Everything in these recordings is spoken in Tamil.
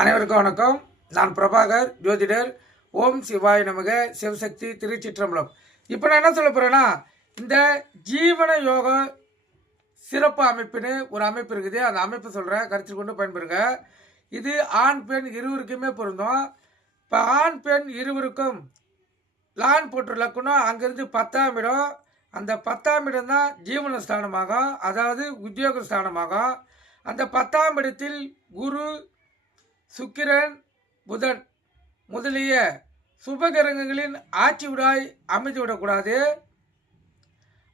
அனைவருக்கும் வணக்கம். நான் பிரபாகர் ஜோதிடர். ஓம் சிவாய் நமக. சிவசக்தி திருச்சிற்றம்பலம். இப்போ நான் என்ன சொல்ல போகிறேன்னா இந்த ஜீவன யோகம் சிறப்பு அமைப்புன்னு ஒரு அமைப்பு இருக்குது. அந்த அமைப்பு சொல்கிறேன் கருத்தில் கொண்டு பயன்பெறுங்க. இது ஆண் பெண் இருவருக்குமே பொருந்தும். இப்போ ஆண் பெண் இருவருக்கும் லான் போட்டு லக்குனம் அங்கேருந்து பத்தாம் இடம். அந்த பத்தாம் இடம் தான் ஜீவன ஸ்தானமாகும். அதாவது உத்தியோக ஸ்தானமாகும். அந்த பத்தாம் இடத்தில் குரு சுக்கிரன் புதன் முதலிய சுபகிரகங்களின் ஆட்சி விடாய் அமைத்து விடக்கூடாது.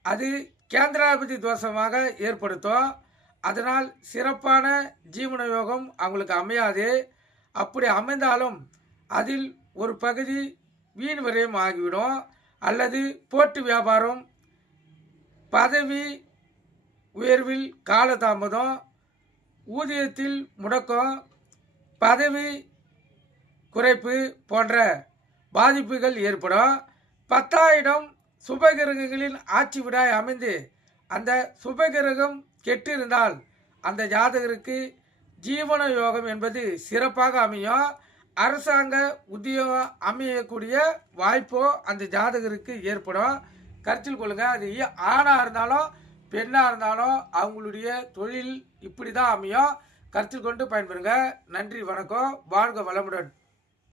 அது கேந்திராபதி தோஷமாக ஏற்படுத்தும். அதனால் சிறப்பான ஜீவன யோகம் அவங்களுக்கு அமையாது. அப்படி அமைந்தாலும் அதில் ஒரு பகுதி வீண் விரயம் ஆகிவிடும். அல்லது போட்டு வியாபாரம் பதவி உயர்வில் காலதாமதம் ஊதியத்தில் முடக்கம் பதவி குறைப்பு போன்ற பாதிப்புகள் ஏற்படும். பத்தாயிரம் சுபகிரகங்களின் ஆட்சி விடாய் அமைந்து அந்த சுபகிரகம் கெட்டிருந்தால் அந்த ஜாதகருக்கு ஜீவன யோகம் என்பது சிறப்பாக அமையும். அரசாங்க உத்தியோகம் அமையக்கூடிய வாய்ப்போ அந்த ஜாதகருக்கு ஏற்படும். கருத்தில் கொள்ளுங்கள் அது ஆணாக இருந்தாலும் பெண்ணாக இருந்தாலும் அவங்களுடைய தொழில் இப்படி தான் அமையும். கருத்தில் கொண்டு பயன்பெறுங்க. நன்றி வணக்கம். வாழ்க வளமுடன்.